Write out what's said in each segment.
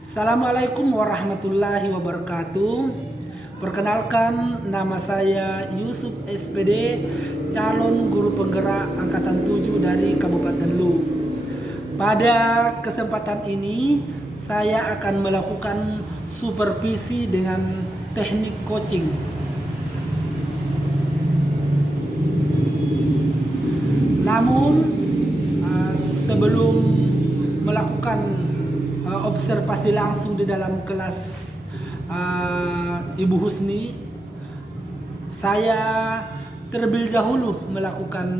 Assalamualaikum warahmatullahi wabarakatuh. Perkenalkan, nama saya Yusuf SPD, calon guru penggerak angkatan 7 dari Kabupaten Lu. Pada kesempatan ini saya akan melakukan supervisi dengan teknik coaching. Namun sebelum melakukan observasi langsung di dalam kelas Ibu Husni, saya terlebih dahulu melakukan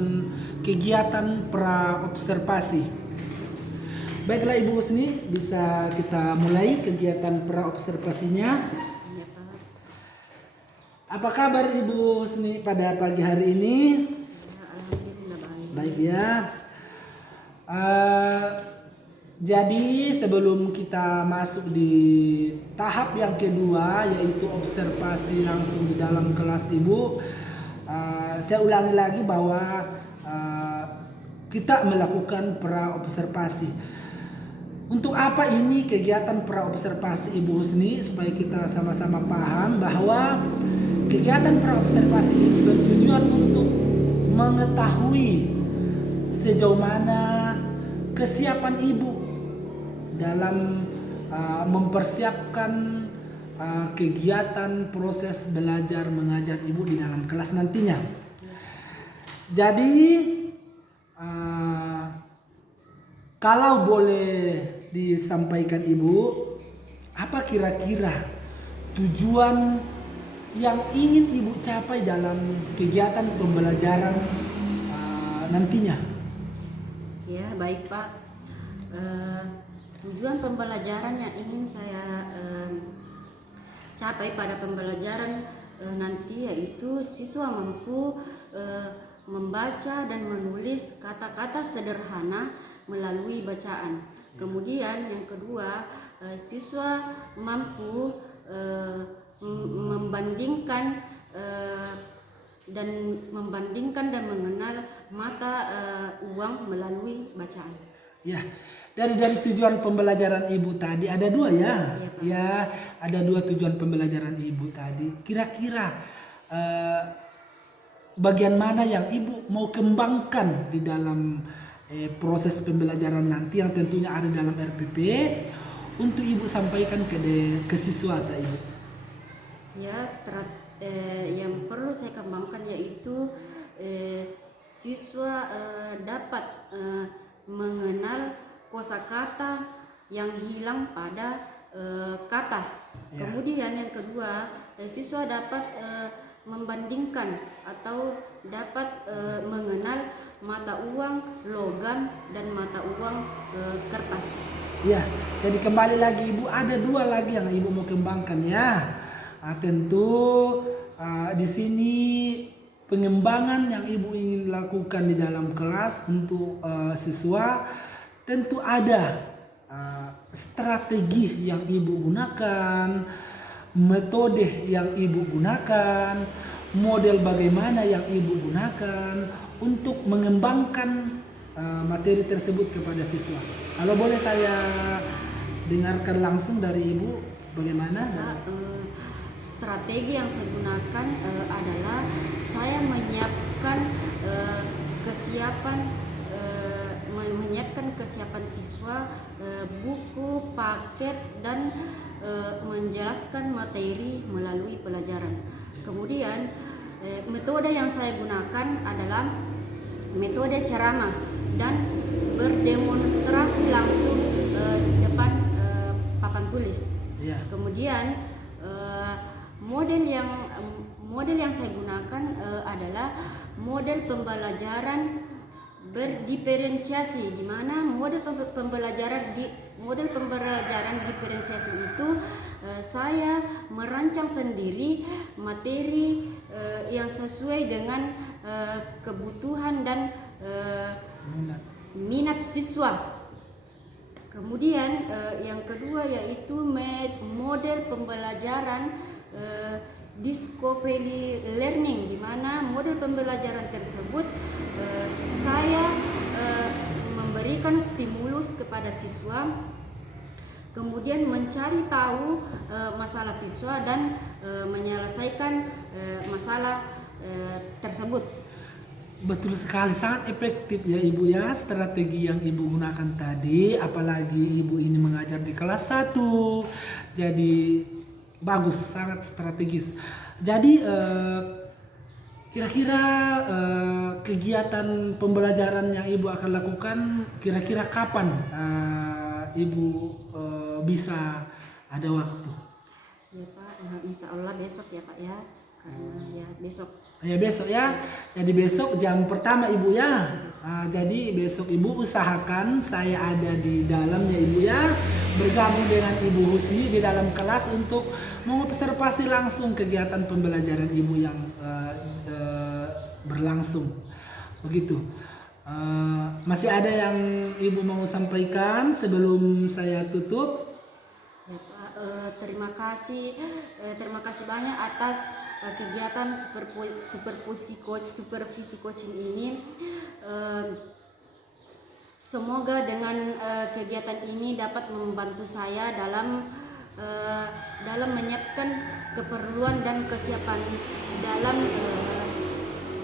kegiatan pra-observasi. Baiklah Ibu Husni, bisa kita mulai kegiatan pra-observasinya. Apa kabar Ibu Husni pada pagi hari ini? Baik ya. Jadi sebelum kita masuk di tahap yang kedua, yaitu observasi langsung di dalam kelas Ibu, saya ulangi lagi bahwa kita melakukan pra-observasi. Untuk apa ini kegiatan pra-observasi Ibu Husni? Supaya kita sama-sama paham bahwa kegiatan pra-observasi ini bertujuan untuk mengetahui sejauh mana kesiapan Ibu dalam mempersiapkan kegiatan proses belajar mengajar Ibu di dalam kelas nantinya. Jadi kalau boleh disampaikan Ibu, apa kira-kira tujuan yang ingin Ibu capai dalam kegiatan pembelajaran nantinya? Ya, baik Pak. Tujuan pembelajaran yang ingin saya capai pada pembelajaran nanti yaitu siswa mampu membaca dan menulis kata-kata sederhana melalui bacaan. Kemudian yang kedua, siswa mampu membandingkan dan mengenal mata uang melalui bacaan. Ya, dari tujuan pembelajaran Ibu tadi ada dua ya. Ya, ada dua tujuan pembelajaran Ibu tadi. Kira-kira bagian mana yang Ibu mau kembangkan di dalam proses pembelajaran nanti yang tentunya ada dalam RPP untuk Ibu sampaikan ke siswa Ibu? Ya, yang perlu saya kembangkan yaitu siswa dapat mengenal kosakata yang hilang pada kata. Ya. Kemudian yang kedua, siswa dapat membandingkan atau dapat mengenal mata uang logam dan mata uang kertas. Ya, jadi kembali lagi Ibu, ada dua lagi yang Ibu mau kembangkan ya. Tentu di sini pengembangan yang Ibu ingin lakukan di dalam kelas untuk siswa, tentu ada strategi yang Ibu gunakan, metode yang Ibu gunakan, model bagaimana yang Ibu gunakan untuk mengembangkan materi tersebut kepada siswa. Kalau boleh saya dengarkan langsung dari Ibu bagaimana? Strategi yang saya gunakan adalah saya menyiapkan kesiapan siswa, buku, paket, dan menjelaskan materi melalui pelajaran. Kemudian metode yang saya gunakan adalah metode ceramah dan berdemonstrasi langsung di depan papan tulis. Yeah. Kemudian model yang saya gunakan adalah model pembelajaran berdiferensiasi, di mana model pembelajaran diferensiasi itu saya merancang sendiri materi yang sesuai dengan kebutuhan dan minat siswa. Kemudian yang kedua yaitu model pembelajaran discovery learning, di mana model pembelajaran tersebut saya memberikan stimulus kepada siswa kemudian mencari tahu masalah siswa dan menyelesaikan masalah tersebut. Betul sekali, sangat efektif ya Ibu ya strategi yang Ibu gunakan tadi, apalagi Ibu ini mengajar di kelas 1. Jadi bagus, sangat strategis. Jadi kira-kira kegiatan pembelajaran yang Ibu akan lakukan kira-kira kapan Ibu bisa ada waktu? Ya Pak, insya Allah besok ya Pak ya, karena ya besok. Ya besok ya, jadi besok jam pertama Ibu ya. Jadi besok Ibu usahakan saya ada di dalam ya Ibu ya, bergabung dengan Ibu Husni di dalam kelas untuk mengobservasi langsung kegiatan pembelajaran Ibu yang berlangsung. Begitu. Masih ada yang Ibu mau sampaikan sebelum saya tutup? Ya Pak, terima kasih banyak atas kegiatan supervisi coaching ini. Semoga dengan kegiatan ini dapat membantu saya dalam menyiapkan keperluan dan kesiapan dalam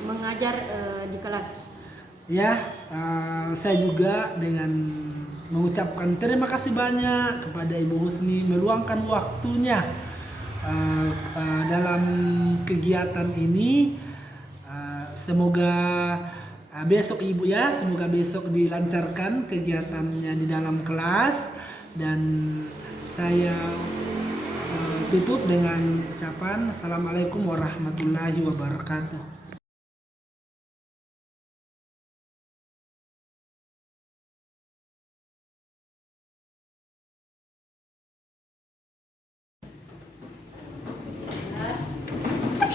mengajar di kelas. Ya, saya juga dengan mengucapkan terima kasih banyak kepada Ibu Husni meluangkan waktunya dalam kegiatan ini. Semoga besok Ibu ya, semoga besok dilancarkan kegiatannya di dalam kelas, dan saya tutup dengan ucapan Assalamualaikum warahmatullahi wabarakatuh.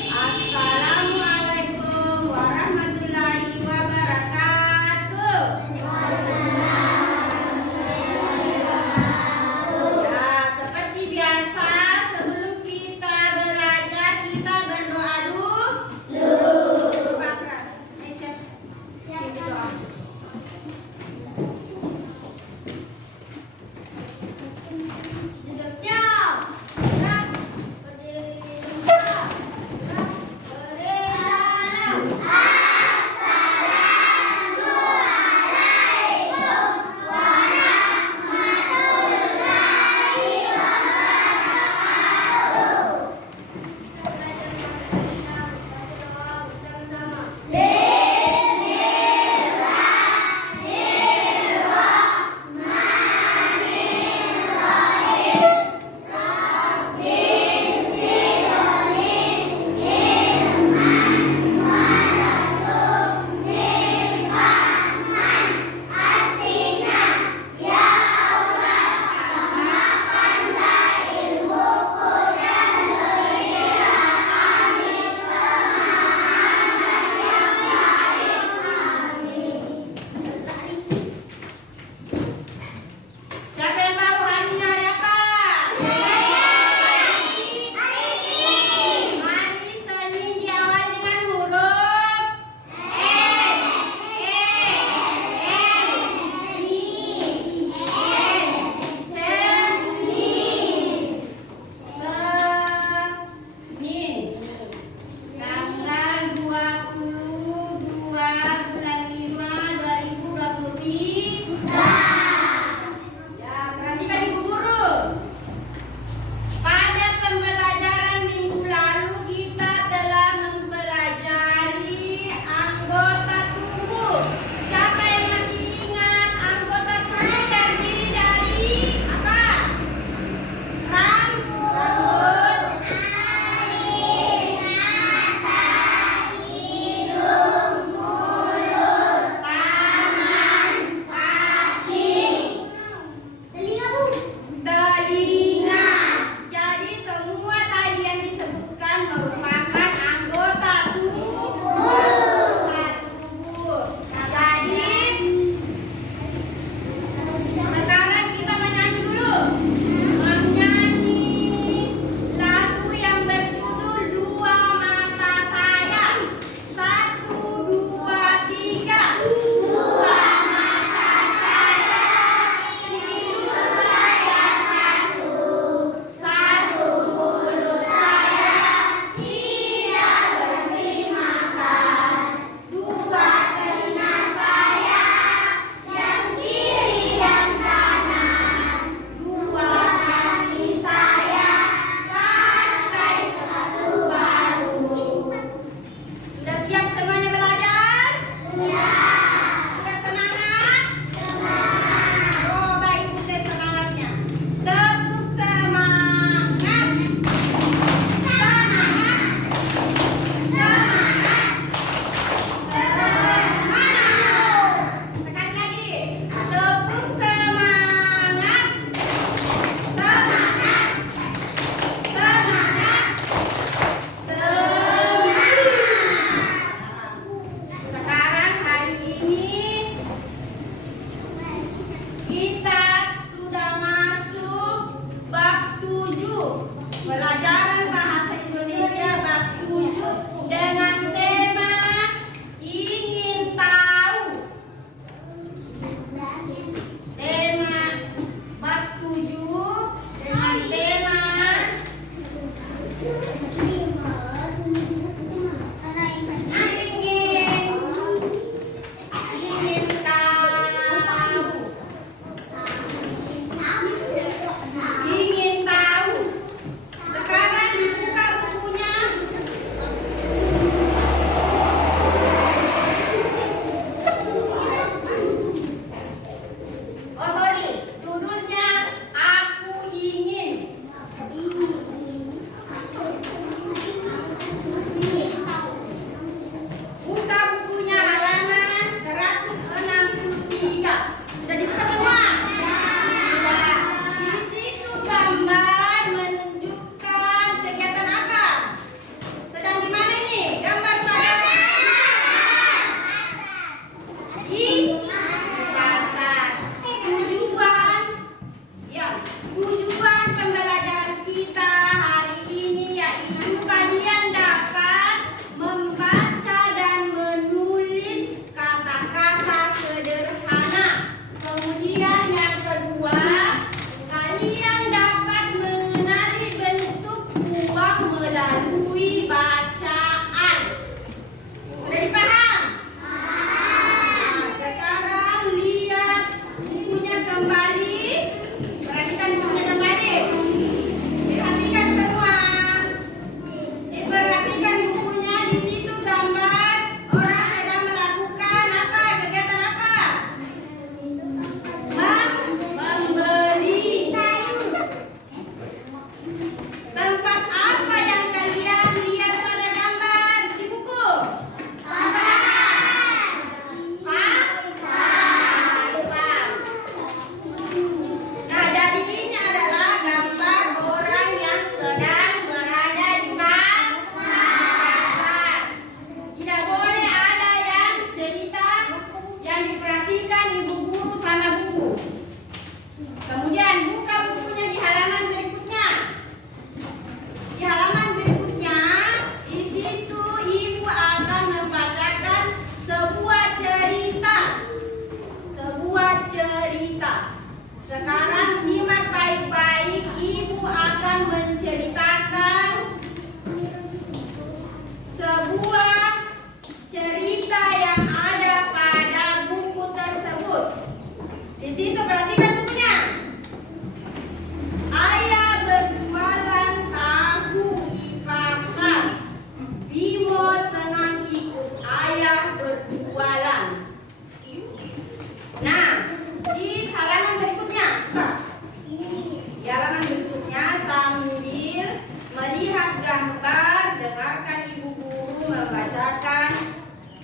Assalamualaikum warahmatullahi wabarakatuh. Ya, seperti biasa sebelum kita belajar kita berdoa dulu.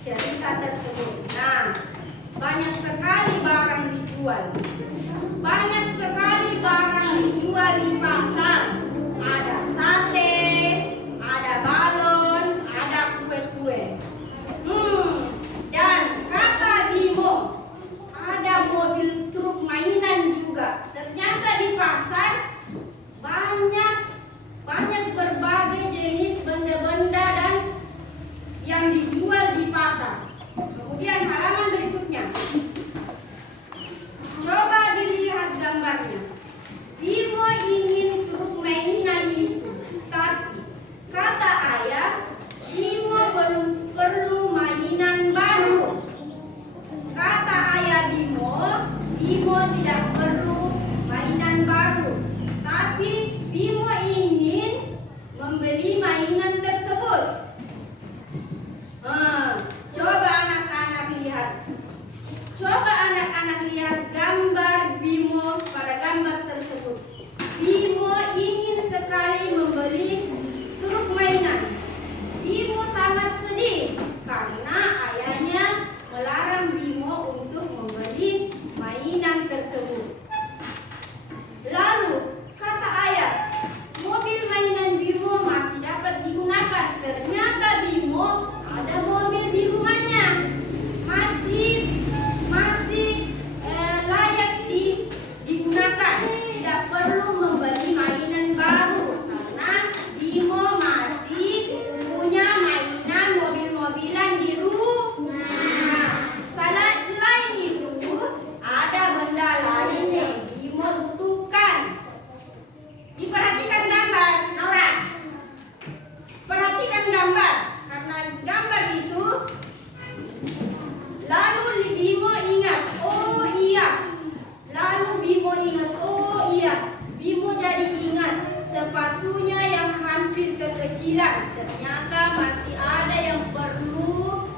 cerita tersebut. Nah, banyak sekali barang dijual. Banyak sekali barang dijual di pasar. Ada sate, ada balon, ada kue-kue. Dan kata Bimo, ada mobil truk mainan juga. Ternyata di pasar banyak berbagai jenis benda-benda dan yang dijual di pasar. Kemudian halaman berikutnya. Coba dilihat gambarnya. Bimo ingin truk mainan itu, tapi kata ayah, Bimo belum perlu mainan baru. Kata ayah Bimo tidak perlu mainan baru, tapi Bimo ingin membeli mainan tersebut. Coba anak-anak lihat gambar Bimo pada gambar tersebut. Bimo ingin sekali membeli truk mainan. Bimo sangat sedih karena ayahnya melarang Bimo untuk membeli mainan tersebut. Lalu kata ayah, mobil mainan Bimo masih dapat digunakan. Ternyata Bimo ada mobil di rumahnya, masih layak digunakan. Tidak perlu membeli mainan baru karena Bimo masih punya mainan mobil-mobilan di rumah. Selain itu, ada benda lain yang Bimo butuhkan. Diperhatikan gambar, Naura. Perhatikan gambar, karena gambar itu lalu Bimo ingat, oh iya. Bimo jadi ingat sepatunya yang hampir kekecilan. Ternyata masih ada yang perlu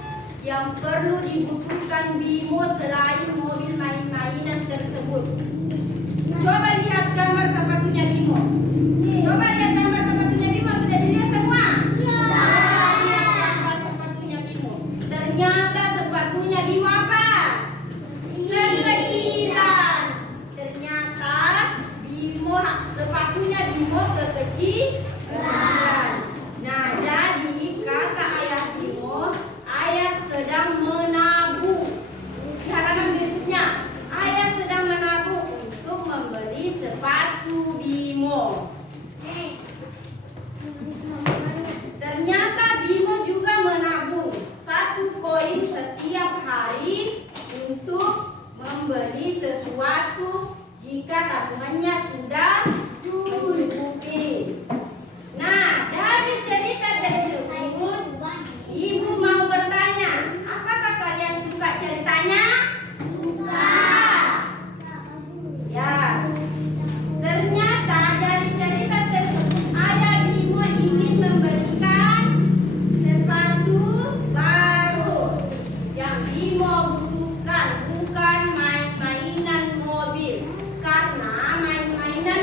dibutuhkan Bimo selain mobil mainan tersebut. Coba lihat gambar sepatunya Bimo. Sudah dilihat semua? Lihat gambar sepatunya Bimo. Ternyata sepatunya Bimo apa? Kekecilan. Ternyata sepatunya Bimo kekecilan. Nah, jadi kata ayah Bimo, ayah sedang menabung. Di halaman berikutnya, ayah sedang menabung untuk membeli sepatu Bimo. Ternyata Bimo juga menabung 1 koin setiap hari untuk membeli sesuatu jika tabungannya sudah mencukupi. Nah, dari cerita tersebut, Ibu mau bertanya, apakah kalian suka ceritanya? Suka. Ya. Ternyata dari cerita tersebut, ayah Bimo ingin memberikan sepatu baru. Yang Bimo butuhkan bukan mainan mobil, karena mainan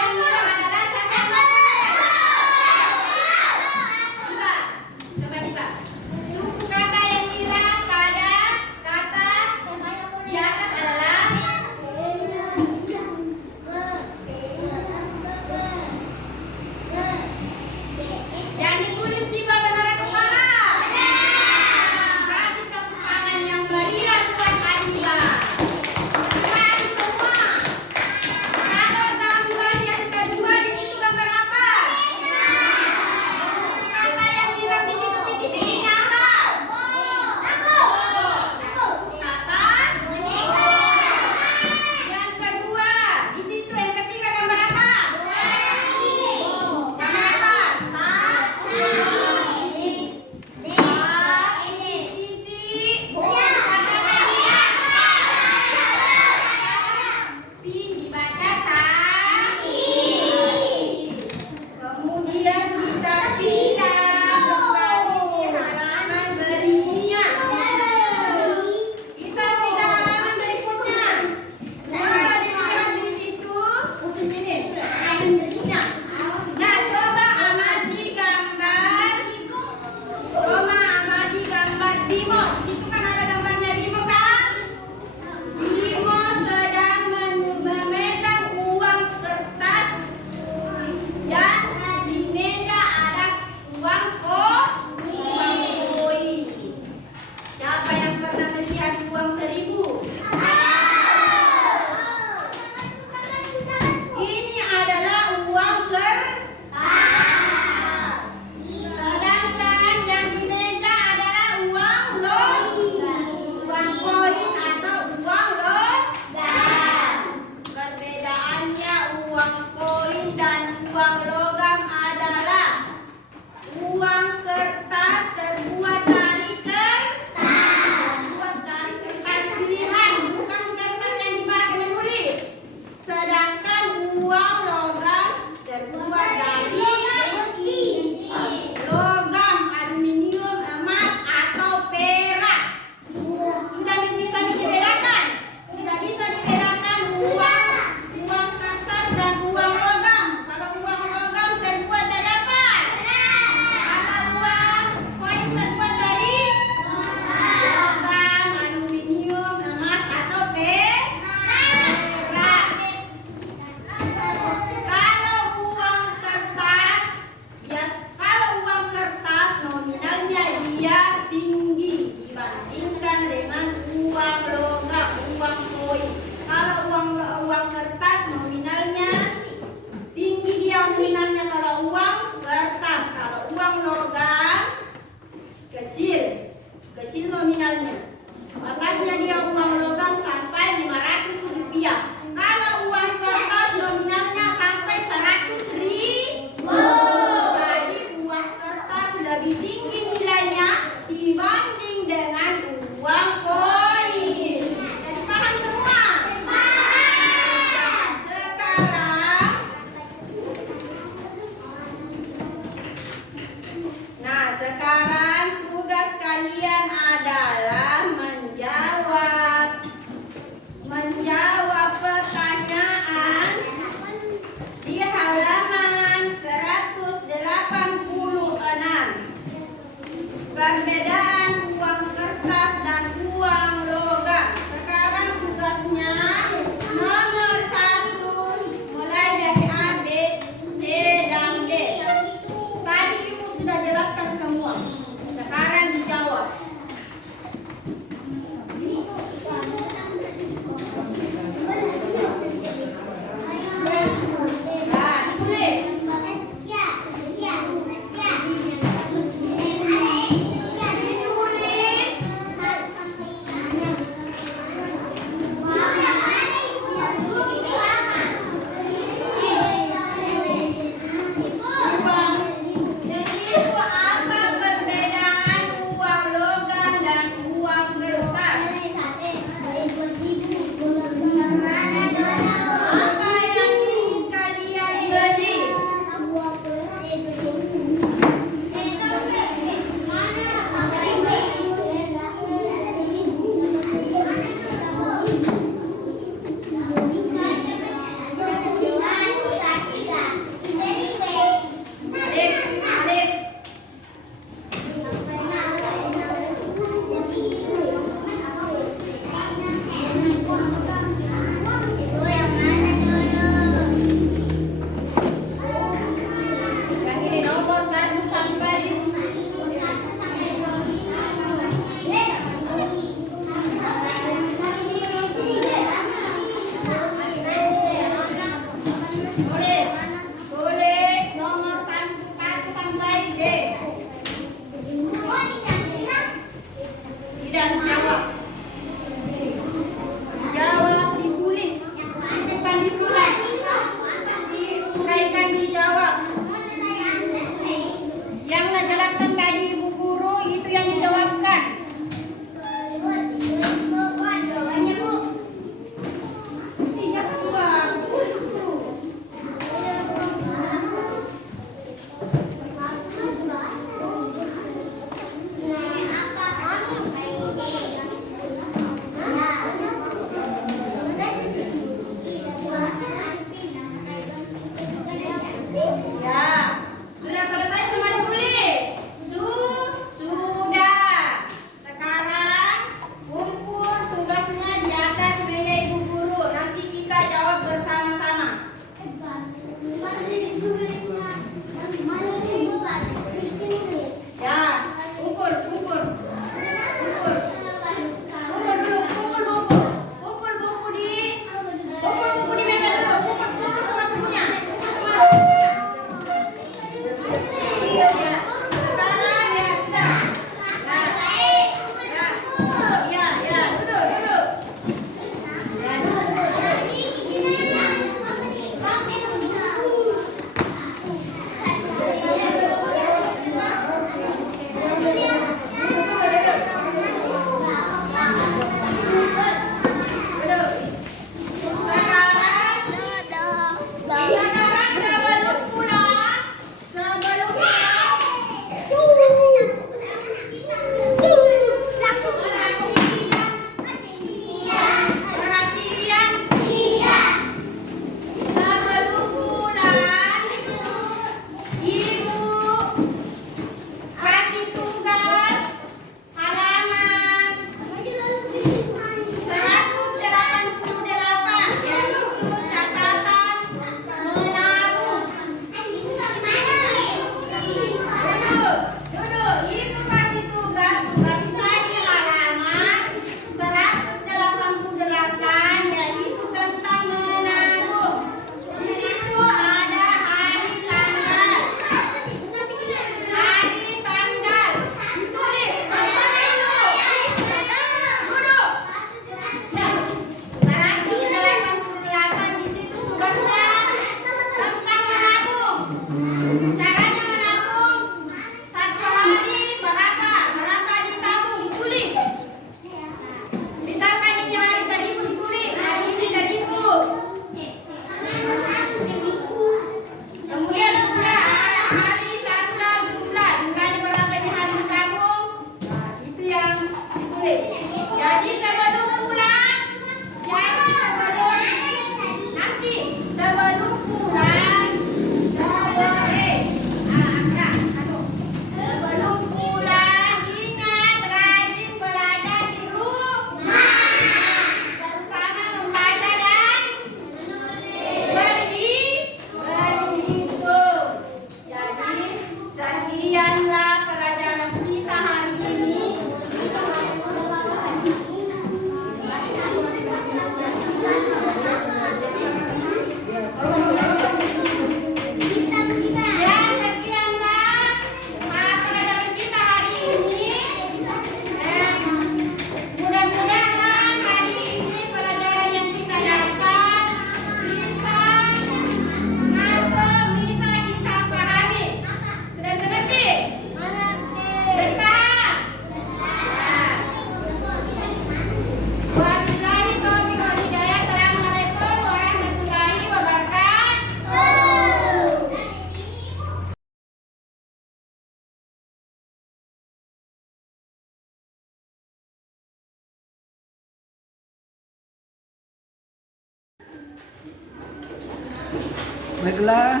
Baiklah,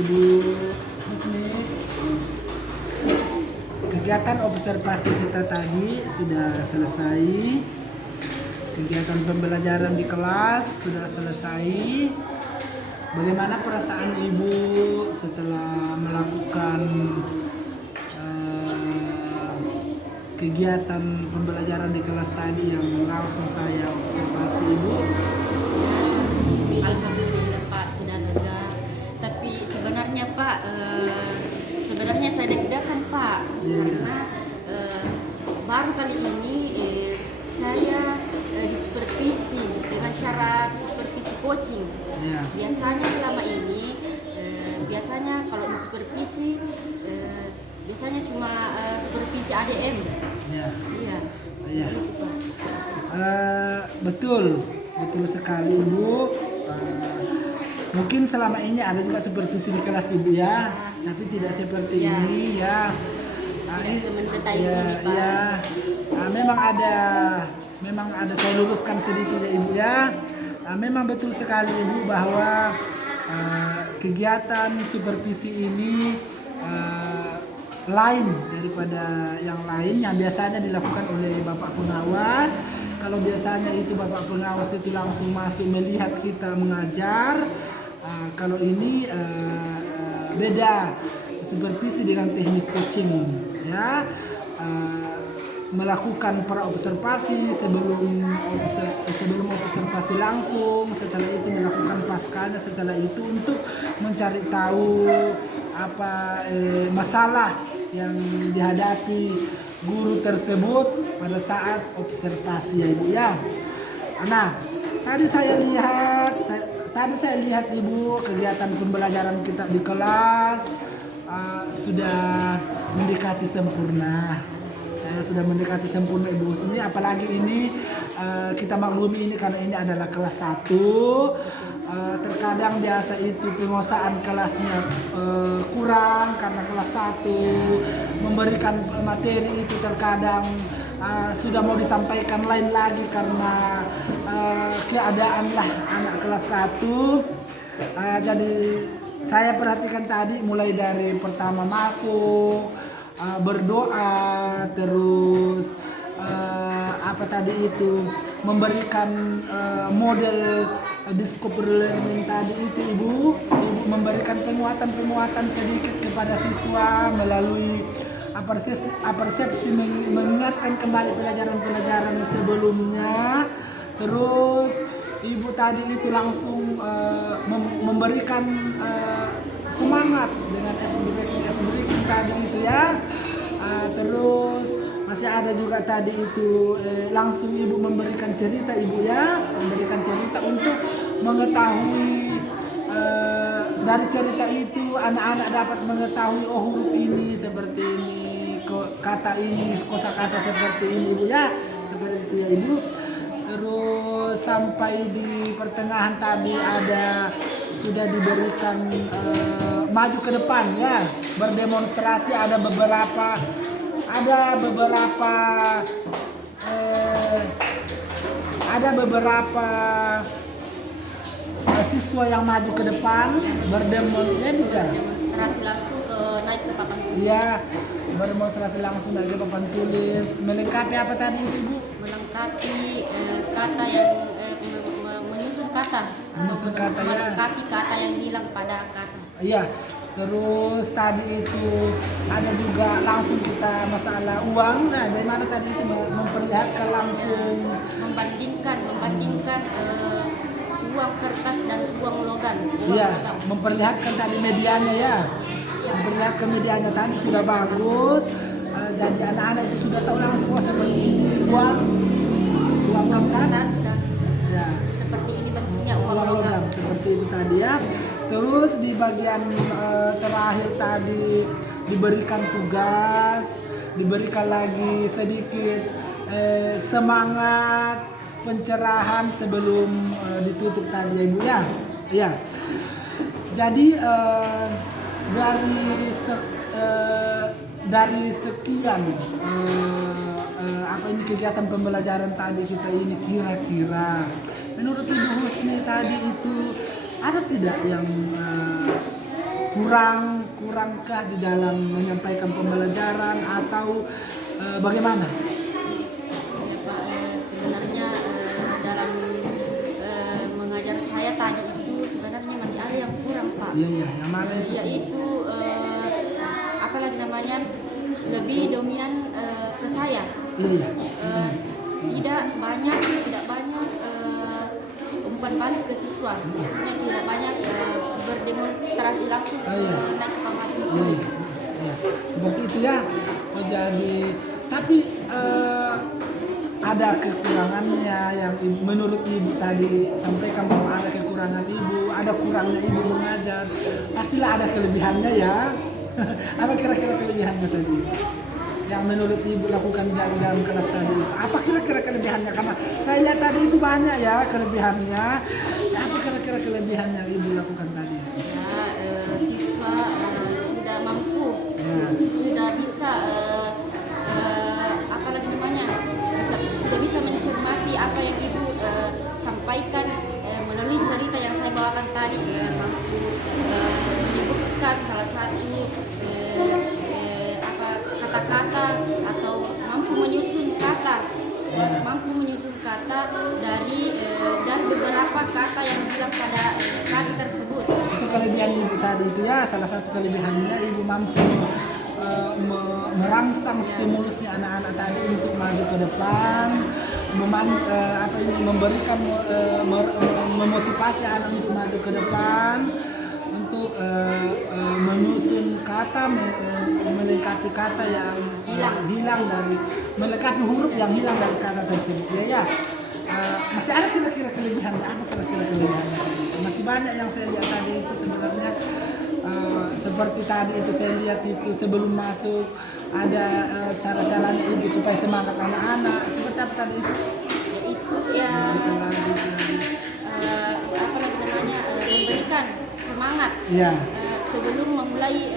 Ibu Husni, kegiatan observasi kita tadi sudah selesai. Kegiatan pembelajaran di kelas sudah selesai. Bagaimana perasaan Ibu setelah melakukan kegiatan pembelajaran di kelas tadi yang langsung saya observasi, Ibu? Alhamdulillah Pak, sudah lega. Tapi sebenarnya Pak, sebenarnya saya deg-degan Pak, karena baru kali ini saya disupervisi dengan cara supervisi coaching. Ya. Biasanya selama ini, biasanya kalau disupervisi, biasanya cuma supervisi ADM. Ya. Iya. Ya. Gitu, Pak. Betul sekali Ibu. Mungkin selama ini ada juga supervisi di kelas Ibu ya, tapi tidak seperti Ya. ini ya. Tidak semendetai ya, ini, Pak. ya. Memang ada saya luruskan sedikit ya Ibu ya. Memang betul sekali Ibu bahwa kegiatan supervisi ini lain daripada yang lain yang biasanya dilakukan oleh Bapak Pengawas. Kalau biasanya itu Bapak Pengawas itu langsung masuk melihat kita mengajar, kalau ini beda, supervisi dengan teknik coaching ya. Melakukan praobservasi sebelum observasi langsung, setelah itu melakukan paskanya, setelah itu untuk mencari tahu apa masalah yang dihadapi guru tersebut pada saat observasi ya Ibu ya. Nah, tadi saya lihat Ibu kegiatan pembelajaran kita di kelas sudah mendekati sempurna. Sudah mendekati sempurna Ibu Husni, apalagi ini kita maklumi ini karena ini adalah kelas 1. Terkadang biasa itu penguasaan kelasnya kurang karena kelas 1 memberikan materi itu terkadang sudah mau disampaikan lain lagi karena keadaan lah anak kelas 1. Jadi saya perhatikan tadi mulai dari pertama masuk, berdoa, terus apa tadi itu memberikan model discovery learning tadi itu Ibu memberikan penguatan sedikit kepada siswa melalui persepsi mengingatkan kembali pelajaran-pelajaran sebelumnya. Terus Ibu tadi itu langsung memberikan semangat dengan S breaking tadi itu ya. Terus masih ada juga tadi itu langsung Ibu memberikan cerita Ibu ya, memberikan cerita untuk mengetahui dari cerita itu anak-anak dapat mengetahui oh huruf ini seperti ini, kata ini, kosakata seperti ini Ibu ya, seperti itu ya Ibu. Terus sampai di pertengahan tadi sudah diberikan maju ke depan ya, berdemonstrasi, ada beberapa siswa yang maju ke depan demonstrasi langsung naik ke papan tulis. Iya, berdemonstrasi langsung naik ke papan tulis. Melengkapi apa tadi Ibu? Melengkapi kata yang menyusun kata. Menyusun kata ya. Melengkapi kata yang hilang pada kata. Iya. Terus tadi itu ada juga langsung kita masalah uang. Nah, dari mana tadi itu memperlihatkan langsung membandingkan uang kertas dan uang logam. Iya, memperlihatkan tadi medianya ya. Memperlihatkan medianya tadi sudah bagus. Jadi anak-anak itu sudah tahu langsung oh seperti ini uang kertas dan ya. seperti ini bentuknya uang Uang logam. logam seperti itu tadi ya. Terus di bagian terakhir tadi diberikan tugas, diberikan lagi sedikit semangat pencerahan sebelum ditutup tadi ya Ibu ya. Iya. Jadi dari sekian apa ini kegiatan pembelajaran tadi kita ini kira-kira menurut Ibu Husni tadi itu ada tidak yang kurangkah di dalam menyampaikan pembelajaran atau bagaimana? Ya, Pak, sebenarnya dalam mengajar saya tadi itu sebenarnya masih ada yang kurang, Pak. Iya, yang mana itu? Yaitu apalagi namanya lebih dominan ke saya. Iya. Tidak banyak umpan balik ke siswa. Maksudnya tidak banyak berdemonstrasi langsung naik ke papan tulis. Ya, seperti itu ya. Oh, jadi tapi ada kekurangannya yang menurut ibu tadi sampaikan bahwa ada kekurangan ibu, ada kurangnya ibu mengajar. Pastilah ada kelebihannya ya. Apa kira-kira kelebihannya tadi? Yang menurut ibu lakukan dalam kelas tadi itu. Apa kira-kira kelebihannya? Karena saya lihat tadi itu banyak ya kelebihannya. Apa kira-kira kelebihan yang ibu lakukan tadi? Ya, siswa sudah mampu, Ya. sudah bisa apalagi namanya, sudah bisa mencermati apa yang ibu sampaikan melalui cerita yang saya bawakan tadi. Mampu menyebutkan salah satu kata-kata atau mampu menyusun kata dari beberapa kata yang bilang pada kali tersebut. Itu kelebihan ibu tadi itu ya, salah satu kelebihannya ibu mampu merangsang stimulusnya anak-anak tadi untuk maju ke depan, memberikan memotivasi anak untuk maju ke depan, untuk menyusun kata, melengkapi kata yang hilang dari melengkapi huruf yang hilang dari kata tersebut ya. Masih ada kira-kira kelebihannya, apa kira-kira kelebihannya? Masih banyak yang saya lihat tadi itu sebenarnya seperti tadi itu saya lihat itu sebelum masuk ada cara-caranya ibu supaya semangat anak-anak. Seperti apa tadi itu? Itu ya apalagi namanya memberikan semangat Ya. sebelum memulai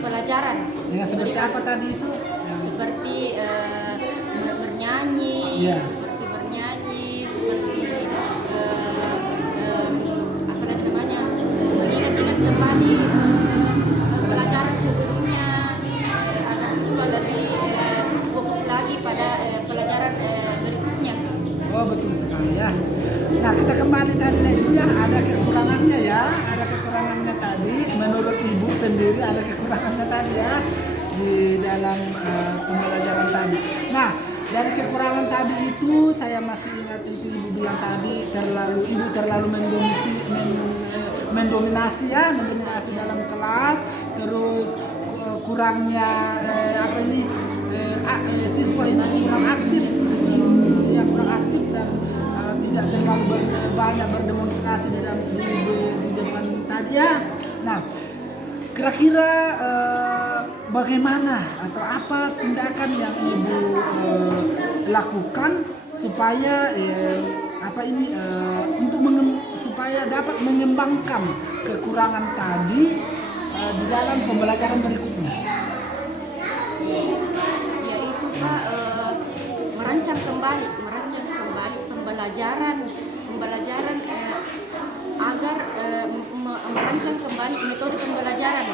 pelajaran. Dengan seperti apa tadi itu? Seperti bernyanyi, Ya. seperti apalagi namanya mengingat-ingat kembali pelajaran sebelumnya agar siswa lebih fokus lagi pada pelajaran berikutnya. Oh, betul sekali ya. Nah, kita kembali tadi ibu ya, ada kekurangannya ya, ada kekurangannya tadi. Menurut ibu sendiri ada kekurangannya tadi ya di dalam pembelajaran tadi. Nah, dari kekurangan tadi itu saya masih ingat itu ibu bilang tadi ibu terlalu mendominasi dalam kelas, terus kurangnya siswa ini kurang aktif dan tidak terlalu banyak berdemonstrasi di depan tadi ya. Nah, kira-kira bagaimana atau apa tindakan yang ibu lakukan supaya supaya dapat mengembangkan kekurangan tadi di dalam pembelajaran berikutnya? Yaitu Pak, merancang kembali pembelajaran agar merancang kembali metode pembelajaran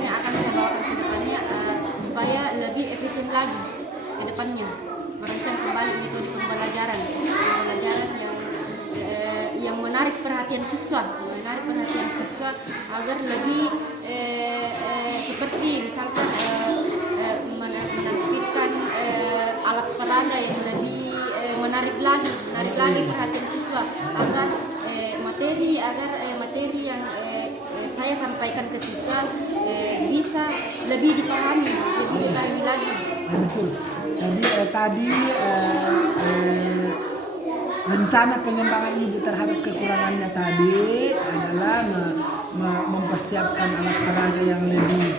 yang akan saya bawakan ke depannya supaya lebih efisien lagi ke depannya. Merancang kembali metode pembelajaran yang menarik perhatian siswa agar lebih seperti misalkan menampilkan alat peraga yang lebih menarik lagi perhatian siswa agar materi yang saya sampaikan ke siswa bisa lebih dipahami lagi. Betul. Jadi tadi rencana pengembangan ibu terhadap kekurangannya tadi adalah mempersiapkan alat peraga yang lebih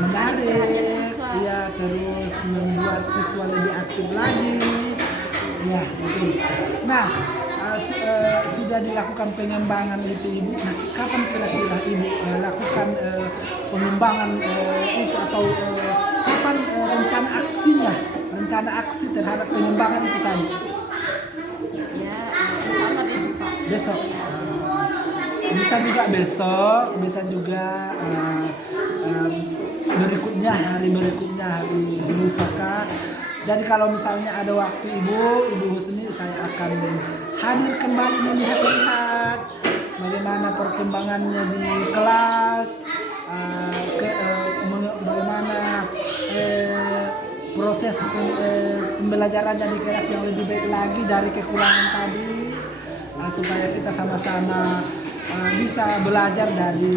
menarik, ya, terus membuat siswa lebih aktif lagi, ya betul. Nah, sudah dilakukan pengembangan itu ibu. Nah, kapan kira-kira ibu lakukan pengembangan itu atau kapan rencana aksi terhadap pengembangan itu tadi? Ya, insya Allah besok Pak. Besok. bisa juga besok, bisa juga berikutnya, hari berikutnya, hari lusa Kak. Jadi kalau misalnya ada waktu Ibu Husni, saya akan hadir kembali melihat bagaimana perkembangannya di kelas, bagaimana proses pembelajarannya di kelas yang lebih baik lagi dari kekurangan tadi, supaya kita sama-sama bisa belajar dari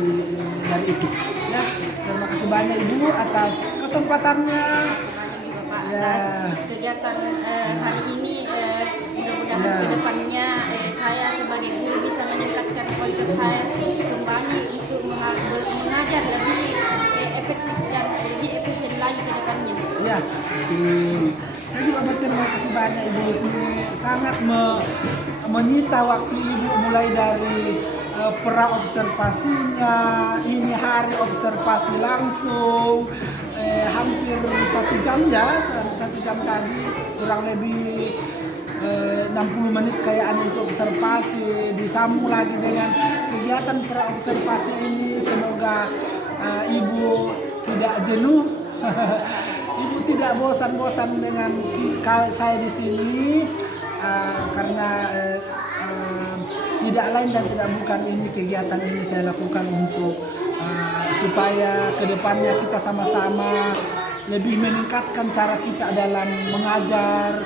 itu. Ya, terima kasih banyak Ibu atas kesempatannya. Semuanya juga Pak Ya. atas kegiatan hari ini, mudah-mudahan Ya. kedepannya saya sebagai guru bisa meningkatkan kualitas saya kembali untuk mengajar lebih efektif dan lebih efisien lagi ke depannya. Ya, saya juga berterima kasih banyak Ibu Husni, sangat menyita waktu Ibu mulai dari pra-observasinya, ini hari observasi langsung, hampir 1 jam ya, 1 jam tadi, kurang lebih 60 menit kayaknya itu observasi, disambung lagi dengan kegiatan pra-observasi ini. Semoga Ibu tidak jenuh. Ibu tidak bosan-bosan dengan saya di sini, karena tidak lain dan tidak bukan ini kegiatan ini saya lakukan untuk supaya kedepannya kita sama-sama lebih meningkatkan cara kita dalam mengajar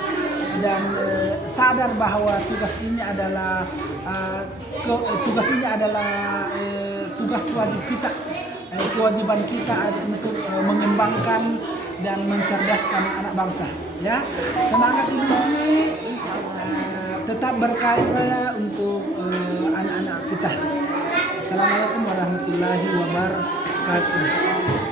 dan sadar bahwa tugas ini adalah tugas wajib kita, kewajiban kita untuk mengembangkan dan mencerdaskan anak bangsa. Ya, semangat Ibu Husni, tetap berkarya untuk anak-anak kita. Assalamualaikum warahmatullahi wabarakatuh.